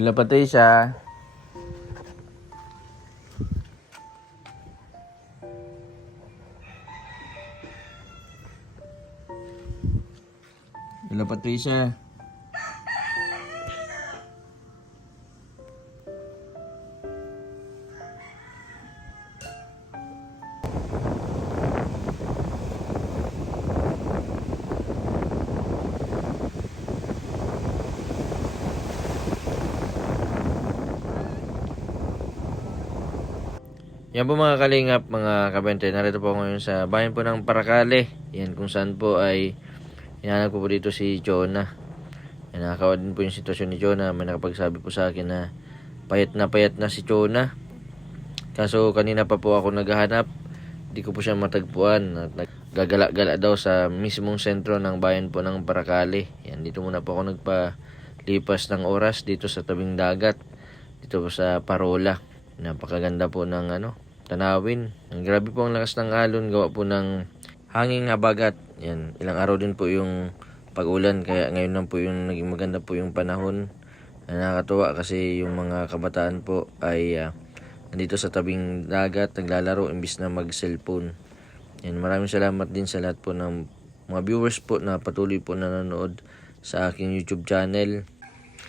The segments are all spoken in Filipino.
Lola Patricia. Lola Patricia. Yan po mga kalingap, mga kabente, narito po ngayon sa bayan po ng Paracale. Yan kung saan po ay hinahanap po dito si Jonah. Yan, nakakawa din po yung sitwasyon ni Jonah. May nakapagsabi po sa akin na payat na si Jonah. Kaso kanina pa po ako naghahanap, di ko po siya matagpuan. At naggagala-gala daw sa mismong sentro ng bayan po ng Paracale. Yan, dito muna po ako nagpalipas ng oras dito sa tabing dagat. Dito po sa Parola. Napakaganda po ng tanawin. Ang grabe po ang lakas ng alon, gawa po ng hanging habagat. Yan, ilang araw din po yung pag-ulan, kaya ngayon lang po yung naging maganda po yung panahon. Nakakatuwa kasi yung mga kabataan po ay nandito sa tabing dagat, naglalaro imbis na mag-cellphone. Yan, maraming salamat din sa lahat po ng mga viewers po na patuloy po nanonood sa aking YouTube channel.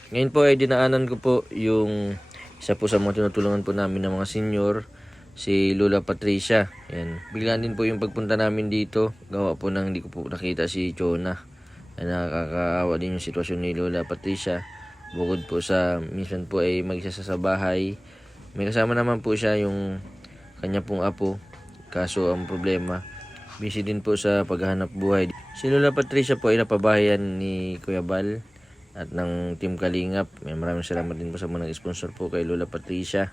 Ngayon po ay dinaanan ko po yung isa po sa mga tinutulungan po namin ng mga senior, si Lola Patricia. Yan. Biglaan din po yung pagpunta namin dito. Gawa po nang hindi ko po nakita si Jonah. Nakakaawa din yung sitwasyon ni Lola Patricia. Bukod po sa minsan po ay mag-isa sa bahay, may kasama naman po siya yung kanya pong apo. Kaso ang problema, busy din po sa paghahanap buhay. Si Lola Patricia po ay napabahayan ni Kuya Bal at ng Team Kalingap. Maraming salamat din po sa mga nag-sponsor po kay Lola Patricia.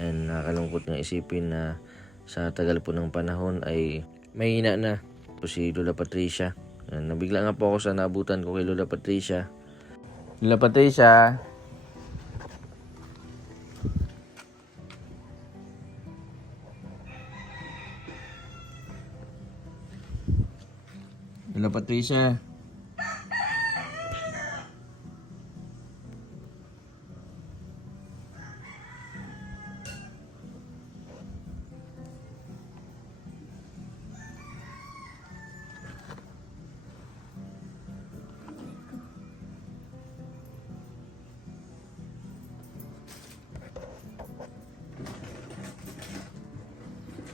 And nakakalungkot nga isipin na sa tagal po ng panahon ay mahina na po si Lola Patricia. And nabigla nga po ako sa naabutan ko kay Lola Patricia. Lola Patricia. Lola Patricia.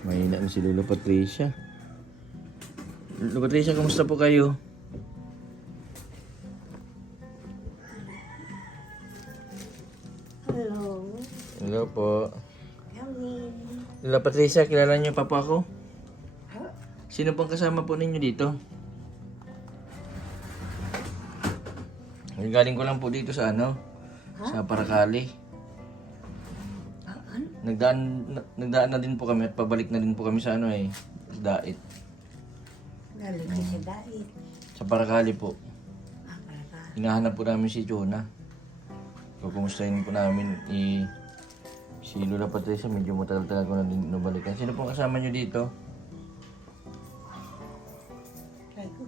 Mahina na si Lola Patricia. Lola Patricia, kumusta po kayo? Hello. Hello po. Kami. Lola Patricia, kilala niyo pa po ako? Sino pong kasama po ninyo dito? Galing ko lang po dito sa sa Paracale. Nagdaan na din po kami at pabalik na din po kami sa Dait. Galing ka sa dait. Sa Paracale po. Para ka. Hinahanap po namin si Jonah. Kukumustahin po namin si Lola Patricia. Medyo matagal-tagal ko na din nabalikan. Sino pong kasama nyo dito? Try ko.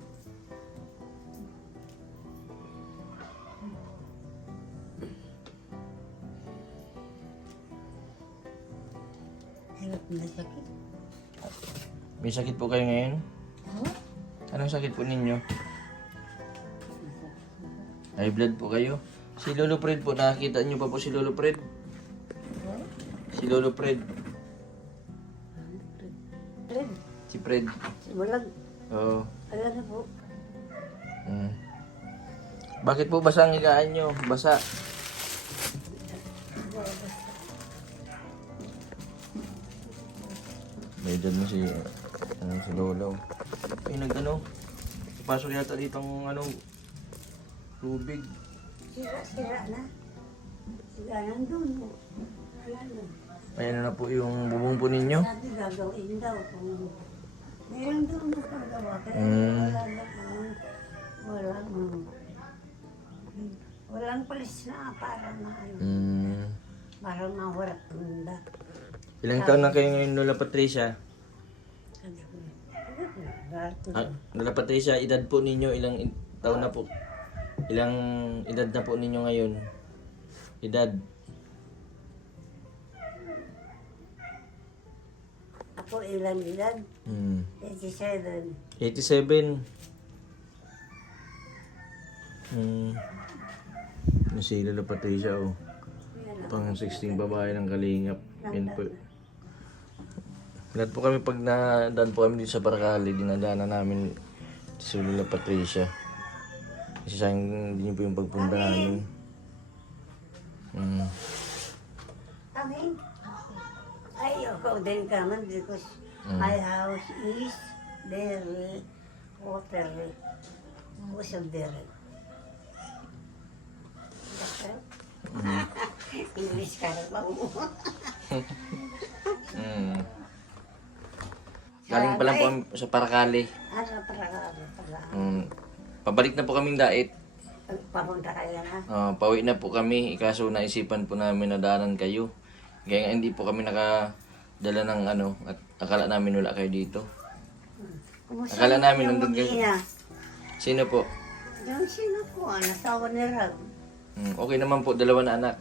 Hirap na sakit. May sakit po kayo ngayon? Oh? Anong sakit po ninyo? High blood po kayo? Si Lolo Fred po, nakakita nyo pa po si Lolo Fred? Oh? Si Lolo Fred. Red. Si Fred. Walang. Oo. Alam na po. Bakit po basa ang higaan nyo? Basa. May dyan na si Lolo. Ay, pasok yata dito ang tubig. Sira na. Sira nandun. Wala na. Ayan na po yung bubong po ninyo. Sabi gagawin daw kung meron doon magpagawa. Kaya walang palis na parang parang mawarak tunda. Ilang taon na kayo ngayon, Lola Patricia? Lola Patricia, edad po ninyo, ilang taon na po? Ilang edad na po ninyo ngayon? Edad? Ako ilan edad? Hmm. 87. 87. Nasila na pati siya, oh. Yan ako. Pang 16 babae ng kalingap. Yan po. Lahat po kami pag nadaan po kami dito sa Paracali, dinadaanan namin si Lula Patricia. Kasi sayang din po yung pagpunta namin. Amin. Ay, ako din ka man because my house is there, water, usap there. English ka na ba mo? Galing pa lang po kami sa Paracali. Ano para. Pabalik na po kaming dait. Papunta kayo na. Pauwi na po kami, kaso naisipan po namin na daanan kayo. Kaya nga hindi po kami nakadala ng ano, at akala namin wala kayo dito. Kumusta Akala namin yung nandun kayo. mag-ina? Sino po? Yung sino ko, nasawa ni Rab. Okay naman po, 2 na anak.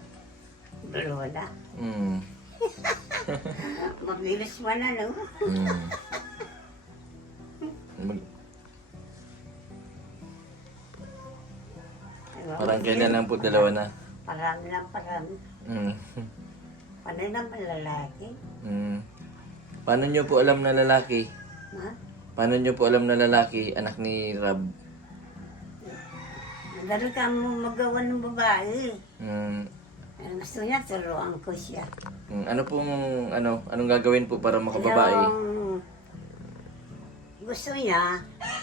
Dalawa na. Hmm. Mabilis man na, no? Mag- Parang kailan lang po 2 na. Parami lang, parami. Hmm. Panay naman lalaki. Paano nyo po alam na lalaki? Ha? Paano nyo po alam na lalaki, anak ni Rab? Madali ka mo magawa ng babae. Hmm. Gusto niya, turuan ko siya. Anong gagawin po para makababae? Yung gusto niya,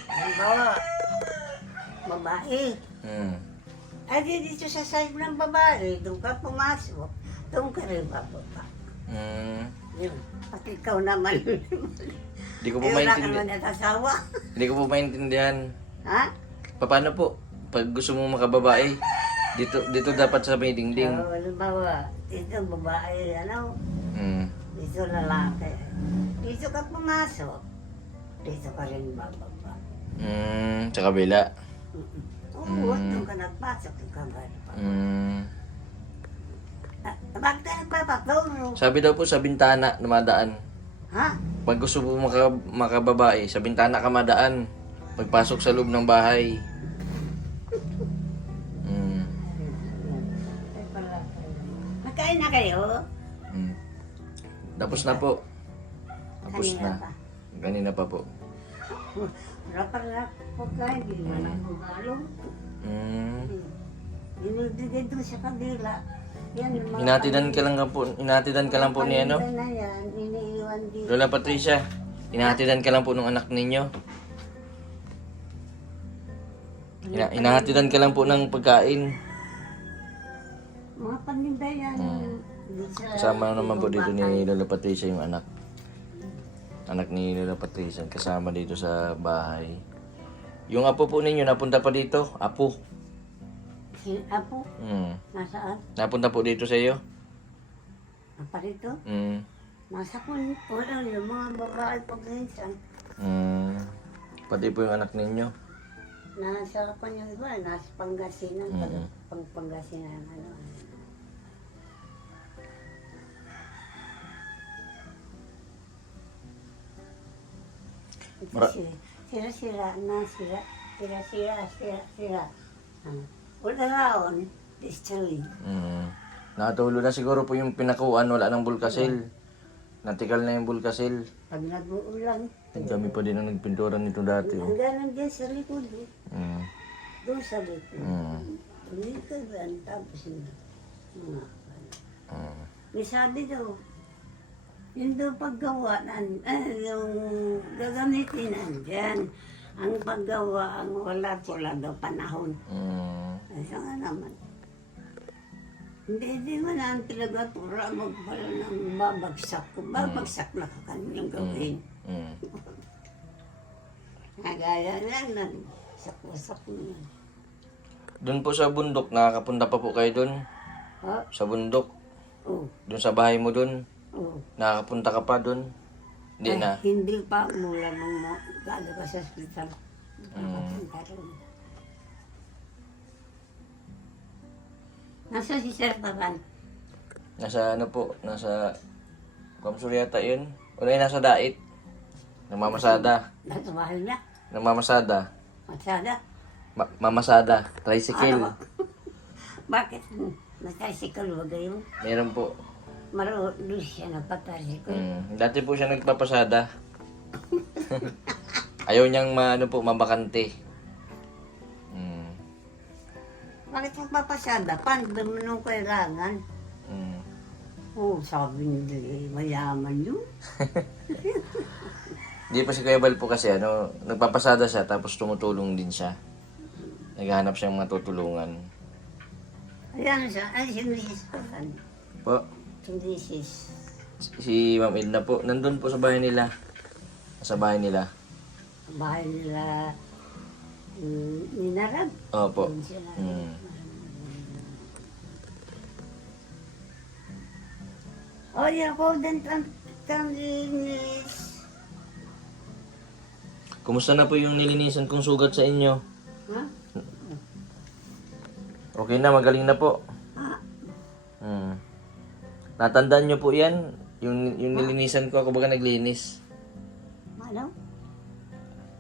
halimbawa, babae. Ay, dito sa side ng babae, doon ka pumasok, doon ka rin bababa. Yun. Pati ikaw naman. Hindi ko po Ay, wala ka maintindihan. naman natasawa. Hindi ko po maintindihan. Ha? Paano po? Pag gusto mo makababae, dito dapat sa may dingding. So, halimbawa, dito babae, dito lalaki. Dito ka pumasok, dito ka rin bababa. Sa kabila. Oo, doon ka nagpasok, ikaw ka Bakit ka nagpapatulog? Sabi daw po sa bintana dumadaan. Ha? Pag gusto mo makababae, sa bintana ka madaan. Pagpasok sa loob ng bahay. Nagkain na kayo? Tapos na po. Tapos Kanina na. pa. Kanina pa po. Wala pa rin pagkain, hindi na lang bumalong. Dinigdigay doon sa kabila. Yan, yung mga Inatidan ka lang po ni ano? paninda na yan, iniiwan dito. Lola Patricia, inatidan ka lang po ng anak ninyo. Inahatidan ka lang po ng pagkain. Mga paninda yan. Hindi sila- Kasama naman po dito ni Lola Patricia yung anak. Anak ni Lola Patricia, kasama dito sa bahay. Yung apo po ninyo, napunta pa dito? Apo. Si Apo, Hmm. nasaan? Napunta po dito sa iyo? Apa rito? Hmm. Nasa kun, wala yung mga babae paglinsan. Pati po yung anak ninyo. Nasa kapan yung iba, nasa Pangasinan, Pangasinan, ano. Sira. Wala raon, destroy. Nakatulo na siguro po yung pinakuan, wala ng bulkasil. Natikal na yung bulkasil. Pag nag-uulan, Kami pa din ang nagpintura nito dati. Oh. ang ganon dyan sa likod, Mm. doon sa likod. Mm. Likod, tapos yun, mga Mm. may sabi daw, yun daw paggawa, yung gagamitin nandyan. Ang paggawa, ang wala daw panahon. Ay, nga naman. Hindi mo na ang talaga pura magpala ng babagsak ko. Babagsak na ka kanyang gawin. Nagaya lang ng sak-wasak mo. Doon po sa bundok, nakakapunta pa po kayo doon? Ha? Sa bundok? Oo. Doon sa bahay mo doon? Oo. Nakakapunta ka pa doon? Hindi Ay, na? hindi pa mula nung gago ka sa hospital. Nakapunta rin. Nasa si Sir Papan? Nasa ano po, nasa Kamsur yata yun. O nasa Dait. Namamasada. Nasa bahay na. Namamasada. Matsada. Mamasada. Tricycle. Ano? Bakit? Nag-tricycle ba kayo? Meron po. Doon siya nagpa-tricycle. Dati po siya nagpapasada. Ayaw niyang mabakante. Bakit magpapasada? Paano ba mo nung kailangan? Oo, sabi nila mayaman yun. Hindi pa si Kuya Bal po kasi nagpapasada siya tapos tumutulong din siya. Naghahanap siyang mga tutulungan. Ayan siya. Ay, si Mrs. Papan. Po, Si Mrs. si Ma'am Edna po, nandun po sa bahay nila. Sa bahay nila. Bahay nila Ninarag. Opo. Doon sila. Oh, yan ko din linis. Kumusta na po yung nilinisan kong sugat sa inyo? Ha? Okay na, magaling na po. Ah, Natandaan nyo po yan? Yung nilinisan ko, ako baga naglinis. ano?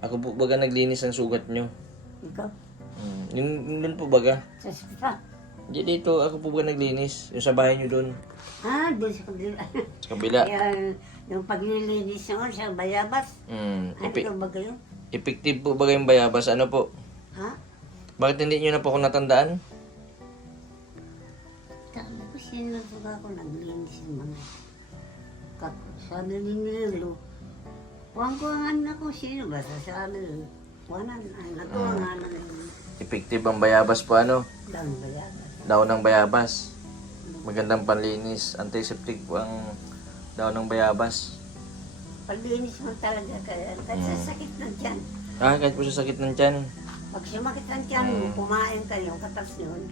Ako po baga naglinis ng sugat nyo. Ikaw? Yun dun po baga. Sa spa? Di dito, ako po baga naglinis. Yung sa bahay nyo dun. Ah, doon sa kabila. Sa kabila. Yan, yung paglilinis noon sa bayabas. Ano ka ba kayo? Effective po baga yung bayabas. Ano po? Ha? Bakit hindi nyo na po ako natandaan? Kala ko sino ba ako naglinis ng mga sabi ni Nilo. Huwag ko ang anak ko sino ba? Sasabi, wanan, anak ko ang anak ko. Effective ang bayabas po Dang bayabas. Daon ng bayabas. Magandang panlinis. Antiseptic po ang daon ng bayabas. Paglinis mo talaga kaya. Kasi sa sakit ng tiyan. Kahit po sa sakit ng tiyan. Pag sumakit ng tiyan mo, kumain ka yung katas yun.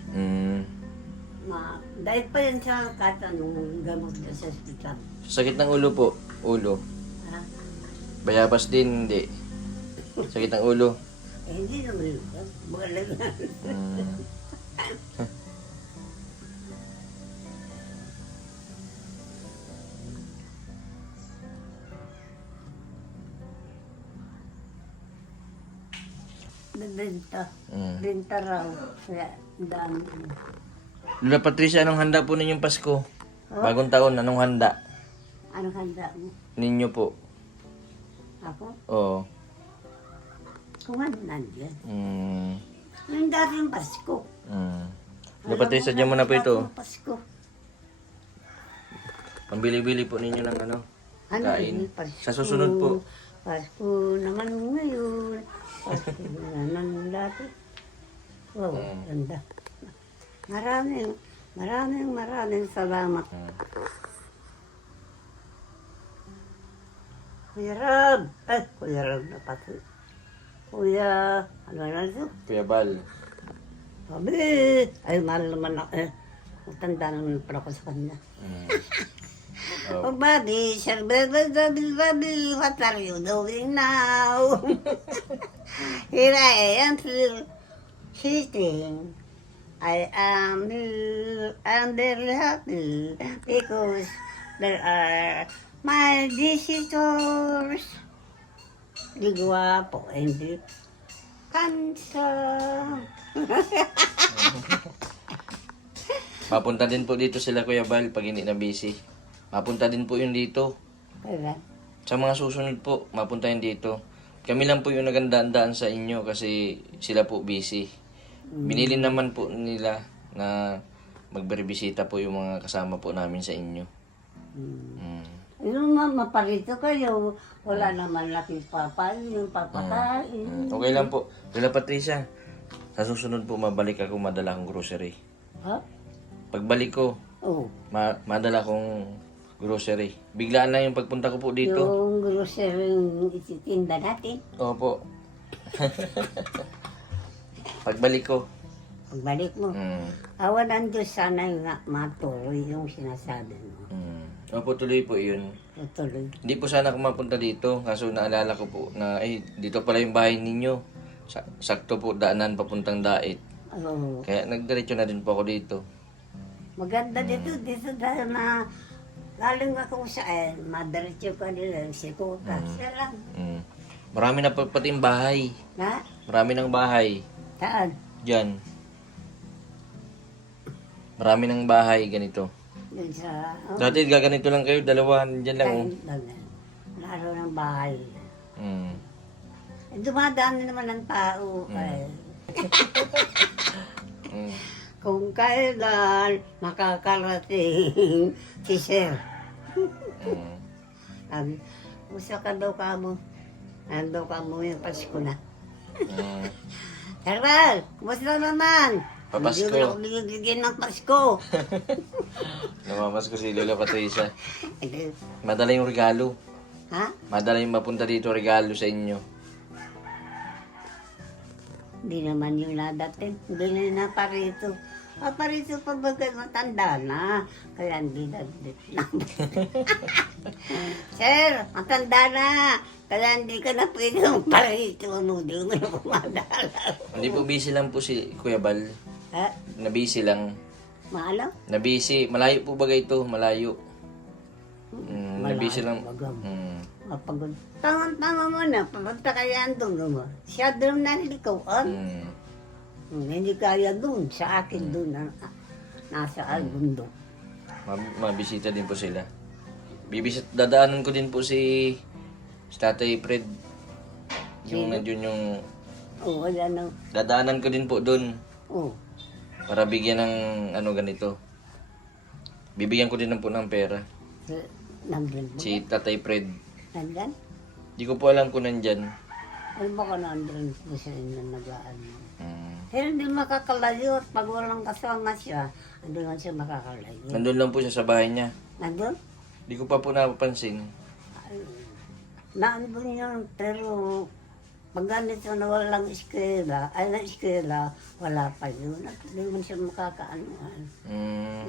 Dahil pa yan sa kahit anong gamot ka sa hospital. Sa sakit ng ulo po. Ulo. Ha? Bayabas din, hindi. Sakit ng ulo. Eh, hindi naman yun. Bugalag na. Benta. Benta raw. Kaya, dami. Lola Patricia, anong handa po ninyong Pasko? Bagong taon, anong handa? Anong handa mo? Ninyo po. Ako? Oo. Kung ano nandiyan. Mm. Yung dating Pasko. Lola Patricia, dyan mo na po ito. Dating Pasko. Pambili-bili po ninyo ng Ano kain. yun? Pasko. Sa susunod po. Pasko naman ngayon. Pasko naman dati. Wow, ganda. Maraming salamat. Kuya Rob! Kuya Rob na pati. Kuya, ano na ito? Kuya Bal. Sabi, ay mahal naman ako. Matanda naman pala ko sa kanya. Oh, Bobby, sir, Bobby, what are you doing now? Here I am still sitting. I'm very happy because there are my visitors. Di guwapo, hindi handsome. Mapunta din po dito sila Kuya Bal pag hindi na busy. Mapunta din po yun dito. Kaya, Sa mga susunod po, mapunta yun dito. Kami lang po yung nagandaan-daan sa inyo kasi sila po busy. Binili naman po nila na magberbisita po yung mga kasama po namin sa inyo. yung maparito kayo, wala naman laking papain, yung papakain. Okay lang po. Lola Patricia, sa susunod po mabalik ako madala akong grocery. Ha? Pagbalik ko, Oh, madala akong grocery. Biglaan lang yung pagpunta ko po dito. yung grocery yung ititinda natin. Opo. Pagbalik ko. Pagbalik mo, awan ng Diyos sana yung matuloy yung sinasabi mo. Opo, tuloy po yun. Tutuloy. Hindi po sana ako mapunta dito. Kaso naalala ko po na, dito pala yung bahay ninyo. Sakto po, daanan papuntang Dait. Oh, Kaya nagdiretso na din po ako dito. Maganda dito dahil na galing ako sa madiretso ko nila, si Kuka. Siya lang. Marami na pati yung bahay. Ha? Marami ng bahay. Saan? Diyan. Marami ng bahay ganito. Doon sa... Dati gaganito lang kayo, dalawa, dyan lang. Oh. Laro ng bahay. Mm. Dumadaan naman ng tao. Mm. Kung kailan makakarating si Sir. Mm. Sabi, usa ka daw ka mo. Nando ka mo yung Pasko na. Mm. Herbal, kumusta naman? Papasko. Hindi mo binigyan ng Pasko. Namamas ko si Lola Patricia. Madala yung regalo. Ha? Madala yung mapunta dito regalo sa inyo. Hindi naman yung nadating. Hindi na parito. Parito pa bagay matanda na. Kaya hindi na. Sir, matanda na. Kaya hindi ka na pwede yung parito. Hindi mo na pumadala. Hindi po busy lang po si Kuya Bal. Ha? Nabisi lang. Maalo? Nabisi. Malayo po bagay ito. Malayo. Nabisi lang. Bagam. Mm. Mapagod. Tama mo na. Papunta kaya doon mo. Siya doon nalilikawan. Hindi kaya doon. Sa akin doon. Nasa Algundo. Mabisita din po sila. Dadaanan ko din po si Tatay Fred. Yung Sino? nandiyon yung... Oo, yan o. Dadaanan ko din po doon. Oo. Para bigyan ng ano ganito. Bibigyan ko din po ng pera. Nandun po. Si Tatay Fred. Nandun? Di ko po alam kung nandyan. Alam ba ka nandun po sa inyo nagaan mo? Mm. Pero hindi makakalayo. Pag walang kasama siya, hindi man siya makakalayo. Nandun lang po siya sa bahay niya. Nandun? Di ko pa po napapansin. Nandun yun. Pero pag ganito na walang eskwela, wala pa yun. At hindi man siya makakaanoan.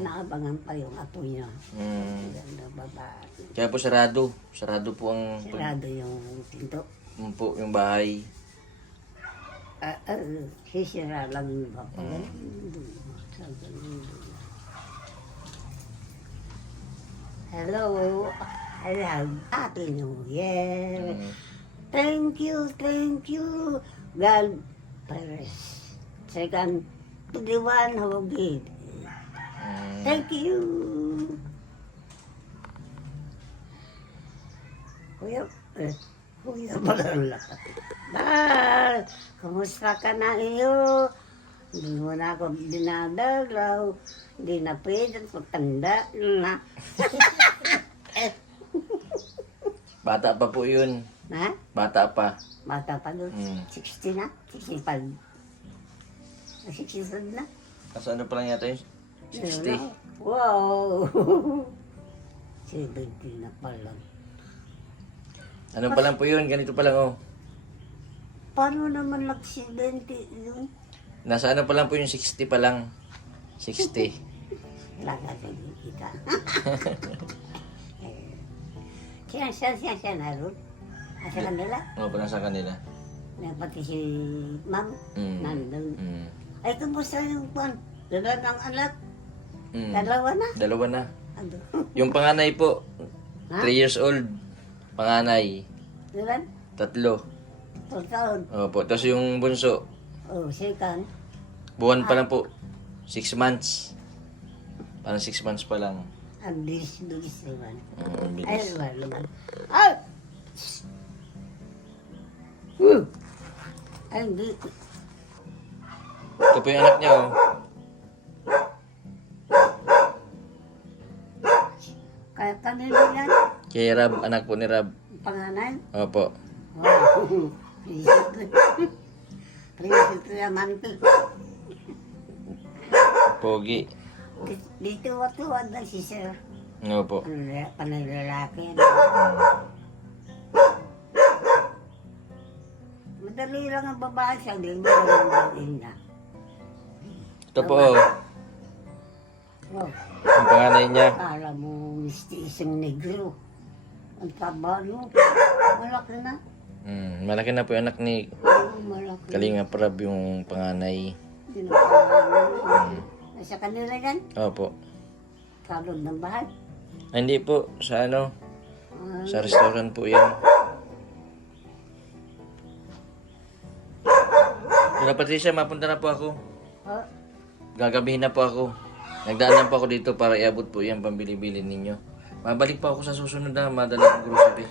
Naabangan pa yung apo niya. Ganda babae. Kaya po sarado. Sarado po ang Sarado yung pinto. po yung bahay. Sisira lang yung babae. Hello. Hello. Happy New Year. Thank you. God first. Second, to the one who gave. Thank you. Kuya Balala. Bal, kumusta ka na iyo? Hindi mo na ako dinadalaw. Hindi na pwede, matanda na. Bata pa po yun. Ha? Bata pa. Bata pa doon. 60 na? 65. 67 na? Kasi ano pa lang yata yun? 60. Wow! 70 na pala. Ano pa lang po yun? Ganito pa lang oh. Paano naman nag-70 yun? Nasa ano pa lang po yung 60 pa lang. 60. Wala ka sa kita. Siya na ron. Asa kanila? Oo, pa lang sa kanila. Pati si ma'am. Nandun. Mm. Ay, kumusta yung pan? Dala ng anak? Mm. Dalawa na? Dalawa na. Ando. Yung panganay po, Ha? 3 years old. Panganay, Ilan? 3. 2 taon. Opo, tapos yung bunso, Oh, second. buwan pa lang po. 6 months. Parang 6 months pa lang. Ang bilis naman. Ang Ay, bilis. luman. Ay! Ay, hindi. Ito po yung anak niya oh. Kaya kanina yan, Kay Rab, anak po ni Rab. panganay. Opo. Wow. Prinsip naman to. Pogi. Dito watuwad na si Sir. Opo. Panalalaki. Madali lang ang babae siya, hindi mo lang ang babae na. Ito po oh. Wow. Yung panganay niya. Kala mo, isang negro. Ang taba, no? Malaki na. Malaki na po yung anak ni Malaki. Kalinga Prab yung panganay. Hindi na pangalan. Nasa kanila yan? Opo. Salod ng bahay. Hindi po, sa ano, Ah, sa restaurant po yan. Lola Patricia, mapunta na po ako. oh, Gagabihin na po ako. Nagdaan po ako dito para iabot po yan pambili-bili ninyo. Mabalik po ako sa susunod na madala kong grocery.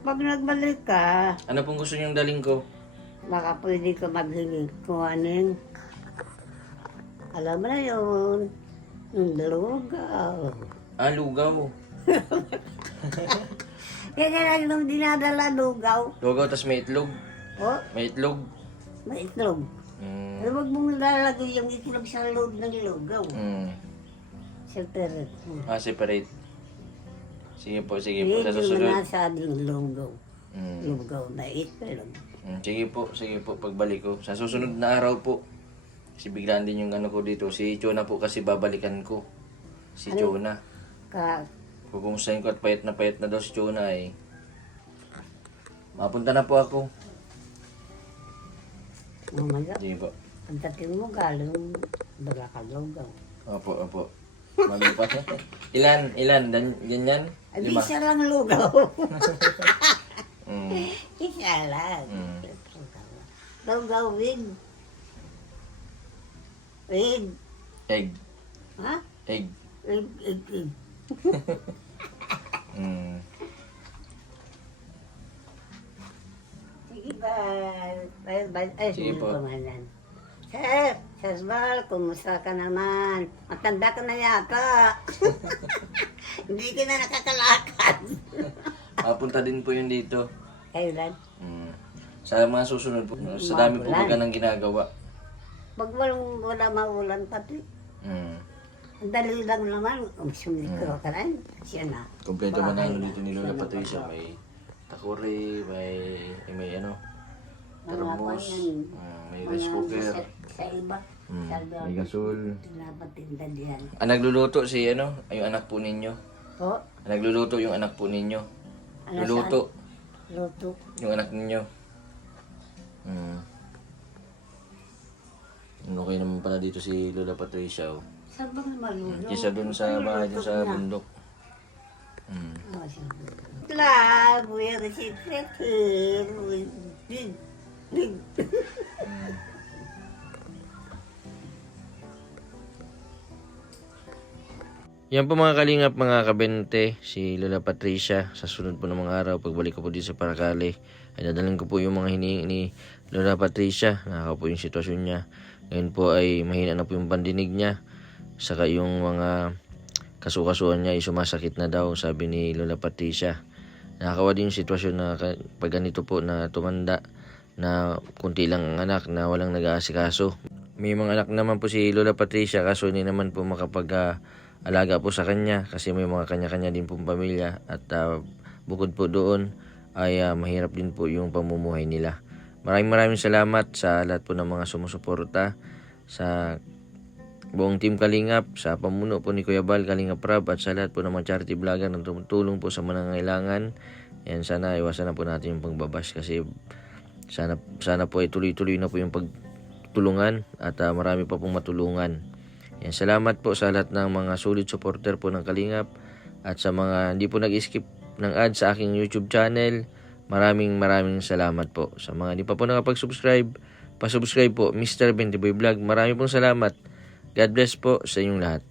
pag nagbalik ka, Ano pong gusto niyong daling ko? baka pwede ka maghingi kung anong, alam mo na yun, yung lugaw. Ah, lugaw. Kaya lang nung dinadala lugaw, Lugaw tas may itlog. oh, May itlog. may itlog. Mm. Pero wag mong lalagay yung itlog sa loob ng lugaw. Separate. Ah, separate. Sige po, sige po. Sa Hindi mo susunod. nasading lugaw. Mm. Lugaw na itlog. Sige po, pagbalik ko. Sa susunod na araw po. Kasi biglaan din yung ano ko dito. Si Chona po kasi babalikan ko. Si Chona. Ka, Kukumustahin ko at payat na daw si Chona eh. Mapunta na po ako. mamaya, Sige po. pagdating mo galing, dala ka lugaw. Opo. Mami pa. Ilan? Ganyan? Ay, 5? isa lang lugaw. Mm. Isa lang. Mm. Lugaw with. With. Egg. Ha? Egg. Egg. Mm. Sige ba? Ay, Sige po. kumanan. Sir Bal, kumusta ka naman? Matanda ka na yata. Hindi ka na nakakalakad. Mapunta din po yun dito. Kailan? Mm. Sa mga susunod po. Sa dami po baga ng ginagawa. Pag wala maulan pati. Mm. Ang dali lang naman. Sumikro ka na. Siya na. Kompleto man na ano dito ni Lola Patricia. May takuri, may ano, termos, may rice cooker, Sa iba. Sabi may gasol. pinapatinda diyan. Nagluluto si ano, yung anak po ninyo. O, Nagluluto yung anak po ninyo. ano Luluto luto. yung anak ninyo. Okay naman pala dito si Lola Patricia. Oh. Saan bang malulog? Kisa dun sa bahay dun sa bundok. Oh, sabi. Love, we're a secret here. Big. Yan po mga kalingap, mga kabente, si Lola Patricia. Sa sunod po ng mga araw, pagbalik ko po dito sa Paracale, ay dadalhin ko po yung mga hinihingi ni Lola Patricia. Nakaka po yung sitwasyon niya. Ngayon po ay mahina na po yung pandinig niya. Saka yung mga kasukasuan niya ay sumasakit na daw, sabi ni Lola Patricia. Nakakawa din yung sitwasyon na pag ganito po na tumanda, na kunti lang ang anak na walang nag-aasikaso. May mga anak naman po si Lola Patricia, kaso hindi naman po alaga po sa kanya kasi may mga kanya-kanya din pong pamilya at bukod po doon ay mahirap din po yung pamumuhay nila. Maraming salamat sa lahat po ng mga sumusuporta, sa buong Team Kalingap, sa pamuno po ni Kuya Bal, Kalingap Rab, at sa lahat po ng mga charity vlogger na tumutulong po sa nangangailangan. Yan, sana iwasan na po natin yung pagbabash kasi sana po ay tuloy-tuloy na po yung pagtulungan at marami pa pong matulungan. Yan, salamat po sa lahat ng mga solid supporter po ng Kalingap at sa mga hindi po nag-skip ng ads sa aking YouTube channel. Maraming salamat po. Sa mga hindi pa po nakapag-subscribe, pa-subscribe po, Mr. Bendiboy Vlog. Maraming pong salamat. God bless po sa inyong lahat.